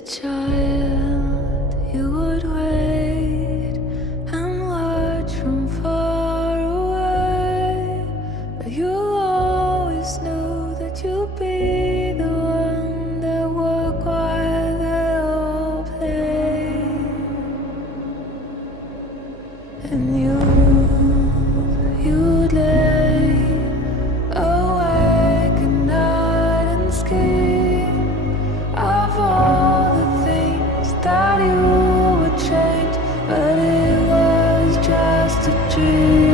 a child, you would wait and watch from far away. But you always knew that you'd be the one that would while they all play. And you'd lay awake at night and scheme of all the things that you would change, but it was just a dream.